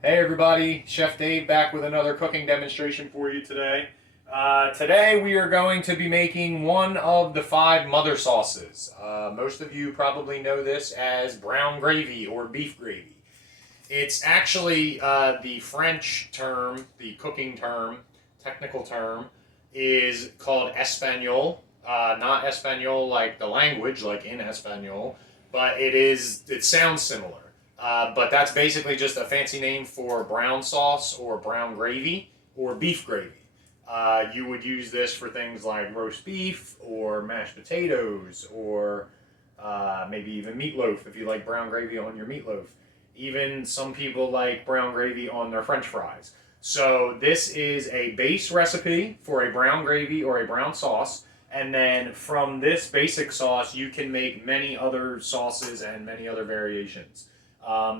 Hey everybody, Chef Dave back with another cooking demonstration for you today. Today we are going to be making one of the 5 mother sauces. Most of you probably know this as brown gravy or beef gravy. It's actually the French term, the cooking term, technical term, is called Espagnole. Not Espanol like the language, like in Espanol, but it sounds similar. But that's basically just a fancy name for brown sauce or brown gravy or beef gravy. You would use this for things like roast beef or mashed potatoes or maybe even meatloaf if you like brown gravy on your meatloaf. Even some people like brown gravy on their French fries. So this is a base recipe for a brown gravy or a brown sauce. And then from this basic sauce, you can make many other sauces and many other variations.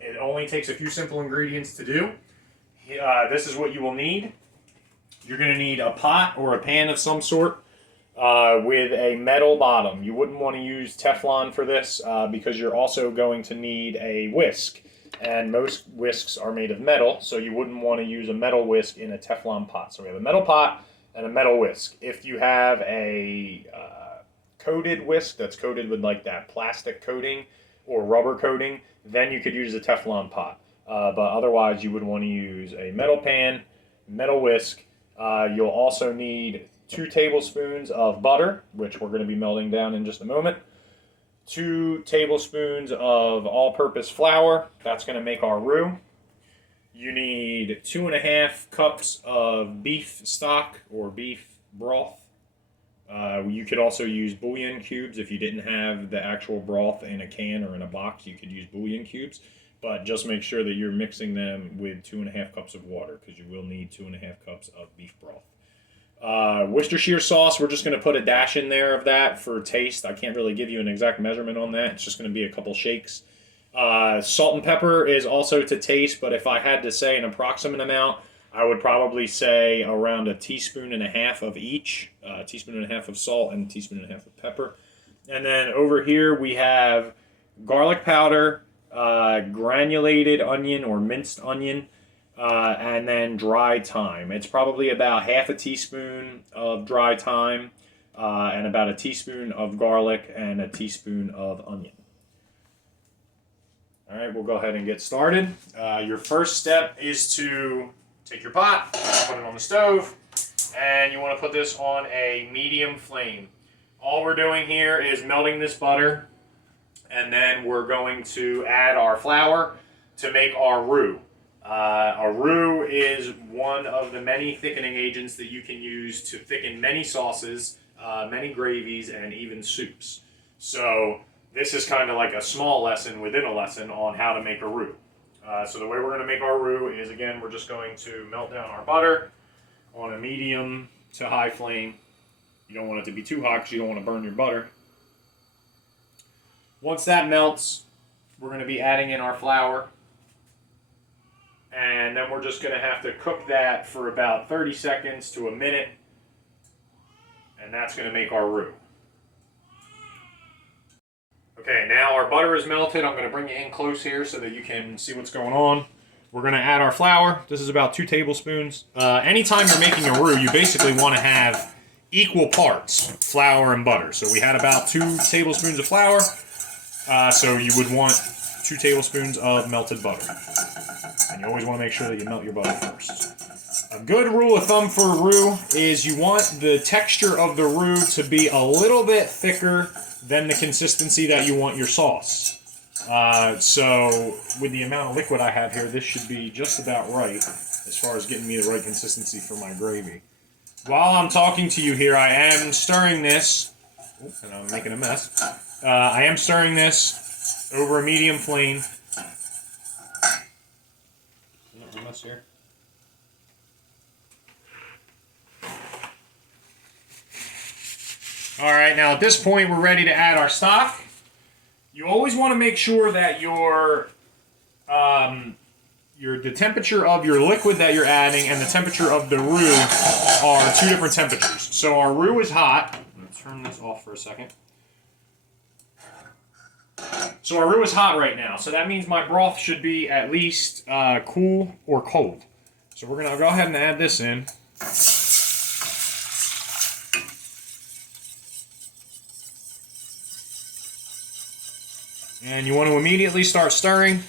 It only takes a few simple ingredients to do. This is what you will need. You're going to need a pot or a pan of some sort with a metal bottom. You wouldn't want to use Teflon for this because you're also going to need a whisk. And most whisks are made of metal, so you wouldn't want to use a metal whisk in a Teflon pot. So we have a metal pot and a metal whisk. If you have a coated whisk that's coated with like that plastic coating or rubber coating, then you could use a Teflon pot. But otherwise, you would want to use a metal pan, metal whisk. You'll also need 2 tablespoons of butter, which we're going to be melting down in just a moment. 2 tablespoons of all-purpose flour. That's going to make our roux. You need 2.5 cups of beef stock or beef broth. You could also use bouillon cubes if you didn't have the actual broth in a can or in a box. You could use bouillon cubes, but just make sure that you're mixing them with 2.5 cups of water because you will need 2.5 cups of beef broth. Worcestershire sauce, we're just going to put a dash in there of that for taste. I can't really give you an exact measurement on that. It's just going to be a couple shakes. Salt and pepper is also to taste, but if I had to say an approximate amount, I would probably say around 1.5 teaspoons of each. A teaspoon and a half of salt and 1.5 teaspoons of pepper. And then over here we have garlic powder, granulated onion or minced onion, and then dry thyme. It's probably about 1/2 teaspoon of dry thyme and about 1 teaspoon of garlic and 1 teaspoon of onion. All right, we'll go ahead and get started. Your first step is to take your pot, put it on the stove, and you want to put this on a medium flame. All we're doing here is melting this butter, and then we're going to add our flour to make our roux. A roux is one of the many thickening agents that you can use to thicken many sauces, many gravies, and even soups. So this is kind of like a small lesson within a lesson on how to make a roux. So the way we're going to make our roux is, again, we're just going to melt down our butter on a medium to high flame. You don't want it to be too hot because you don't want to burn your butter. Once that melts, we're going to be adding in our flour. And then we're just going to have to cook that for about 30 seconds to a minute. And that's going to make our roux. Okay, now our butter is melted. I'm going to bring you in close here so that you can see what's going on. We're going to add our flour. This is about 2 tablespoons. Anytime you're making a roux, you basically want to have equal parts flour and butter. So we had about 2 tablespoons of flour. So you would want 2 tablespoons of melted butter. And you always want to make sure that you melt your butter first. A good rule of thumb for a roux is you want the texture of the roux to be a little bit thicker than the consistency that you want your sauce. So with the amount of liquid I have here, this should be just about right as far as getting me the right consistency for my gravy. While I'm talking to you here, I am stirring this, and I'm making a mess. I am stirring this over a medium flame. A mess here. All right, now at this point, we're ready to add our stock. You always want to make sure that the temperature of your liquid that you're adding and the temperature of the roux are 2 different temperatures. So our roux is hot. I'm going to turn this off for a second. So our roux is hot right now, so that means my broth should be at least cool or cold. So we're going to go ahead and add this in. And you want to immediately start stirring.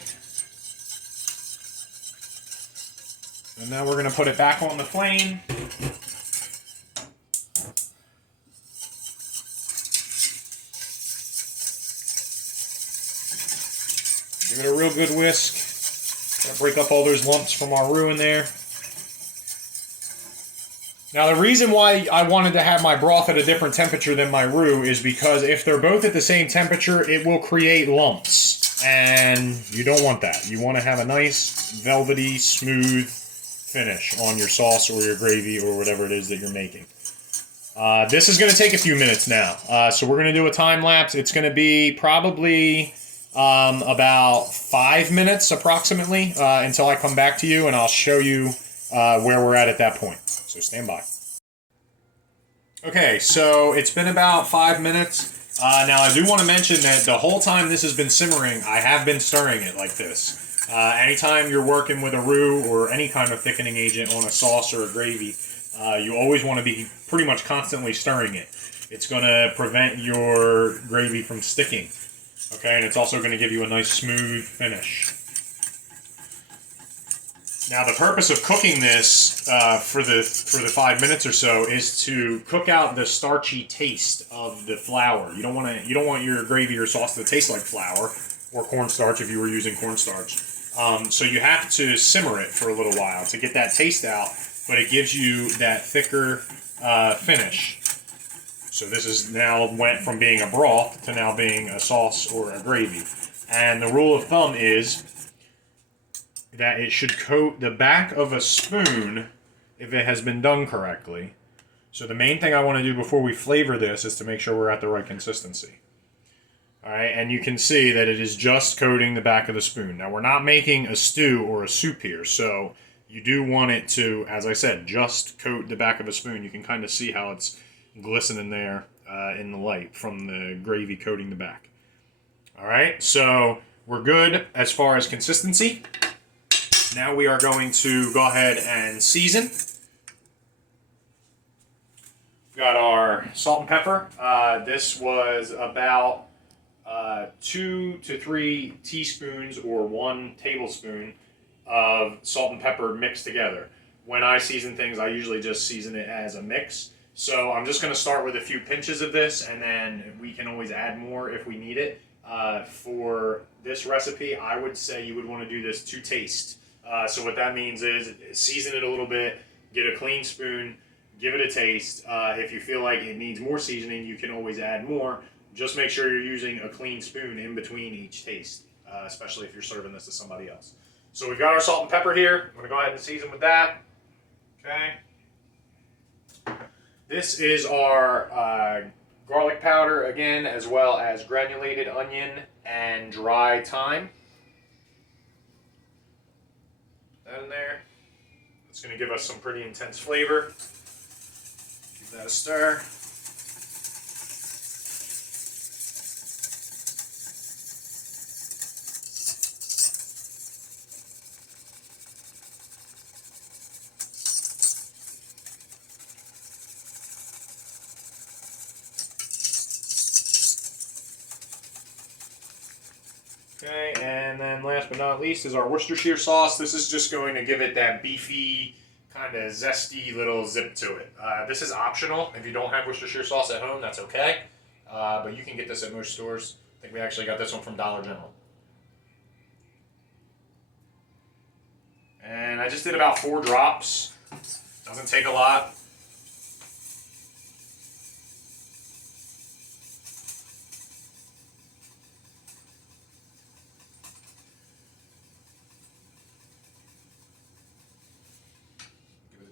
And now we're going to put it back on the flame. Give it a real good whisk. Gotta break up all those lumps from our roux in there. Now the reason why I wanted to have my broth at a different temperature than my roux is because if they're both at the same temperature, it will create lumps. And you don't want that. You want to have a nice, velvety, smooth finish on your sauce or your gravy or whatever it is that you're making. This is going to take a few minutes now. So we're going to do a time lapse. It's going to be probably about 5 minutes approximately until I come back to you, and I'll show you where we're at that point. So stand by. Okay, so it's been about 5 minutes. Now I do want to mention that the whole time this has been simmering, I have been stirring it like this. Anytime you're working with a roux or any kind of thickening agent on a sauce or a gravy, you always want to be pretty much constantly stirring it. It's going to prevent your gravy from sticking. Okay, and it's also going to give you a nice smooth finish. Now the purpose of cooking this for the 5 minutes or so is to cook out the starchy taste of the flour. You don't want your gravy or sauce to taste like flour or cornstarch if you were using cornstarch. So you have to simmer it for a little while to get that taste out, but it gives you that thicker finish. So this is now went from being a broth to now being a sauce or a gravy. And the rule of thumb is that it should coat the back of a spoon if it has been done correctly. So the main thing I want to do before we flavor this is to make sure we're at the right consistency. Alright, and you can see that it is just coating the back of the spoon. Now we're not making a stew or a soup here, so you do want it to, as I said, just coat the back of a spoon. You can kind of see how it's glistening there in the light from the gravy coating the back. Alright, so we're good as far as consistency. Now we are going to go ahead and season. We've got our salt and pepper. This was about 2 to 3 teaspoons or 1 tablespoon of salt and pepper mixed together. When I season things, I usually just season it as a mix. So I'm just going to start with a few pinches of this, and then we can always add more if we need it. For this recipe, I would say you would want to do this to taste. So what that means is season it a little bit, get a clean spoon, give it a taste. If you feel like it needs more seasoning, you can always add more. Just make sure you're using a clean spoon in between each taste, especially if you're serving this to somebody else. So we've got our salt and pepper here. I'm going to go ahead and season with that. Okay. This is our garlic powder again, as well as granulated onion and dry thyme. Put that in there. It's going to give us some pretty intense flavor. Give that a stir. Okay, and then last but not least is our Worcestershire sauce. This is just going to give it that beefy, kind of zesty little zip to it. This is optional. If you don't have Worcestershire sauce at home, that's okay. But you can get this at most stores. I think we actually got this one from Dollar General. And I just did about 4 drops. Doesn't take a lot.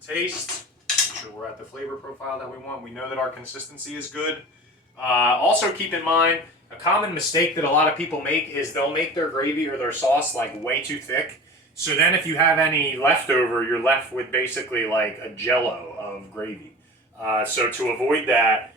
Taste, make sure we're at the flavor profile that we want. We know that our consistency is good. Also keep in mind, a common mistake that a lot of people make is they'll make their gravy or their sauce like way too thick. So then if you have any leftover, you're left with basically like a jello of gravy. So to avoid that,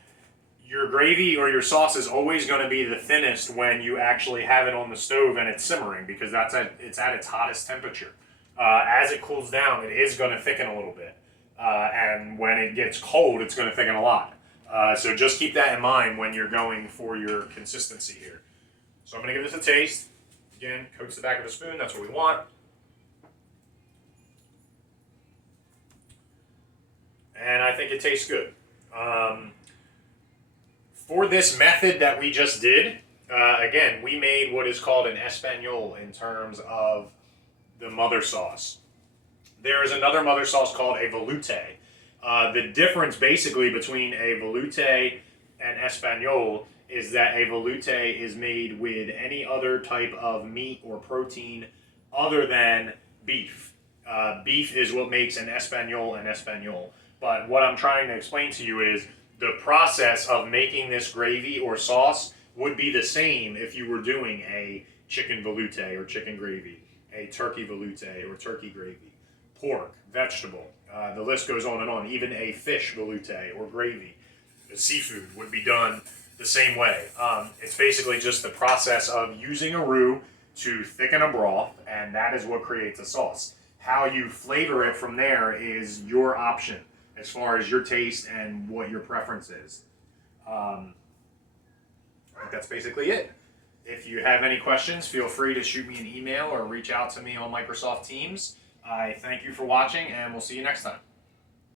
your gravy or your sauce is always going to be the thinnest when you actually have it on the stove and it's simmering, because it's at its hottest temperature. As it cools down, it is going to thicken a little bit. And when it gets cold, it's going to thicken a lot. So just keep that in mind when you're going for your consistency here. So I'm going to give this a taste. Again, coats the back of the spoon, that's what we want. And I think it tastes good. For this method that we just did, again, we made what is called an espagnole in terms of the mother sauce. There is another mother sauce called a veloute. The difference basically between a veloute and espagnole is that a veloute is made with any other type of meat or protein other than beef. Beef is what makes an espagnole an espagnole. But what I'm trying to explain to you is the process of making this gravy or sauce would be the same if you were doing a chicken veloute or chicken gravy, a turkey veloute or turkey gravy, pork, vegetable. The list goes on and on. Even a fish veloute or gravy, the seafood would be done the same way. It's basically just the process of using a roux to thicken a broth, and that is what creates a sauce. How you flavor it from there is your option as far as your taste and what your preference is. I think that's basically it. If you have any questions, feel free to shoot me an email or reach out to me on Microsoft Teams. I thank you for watching, and we'll see you next time.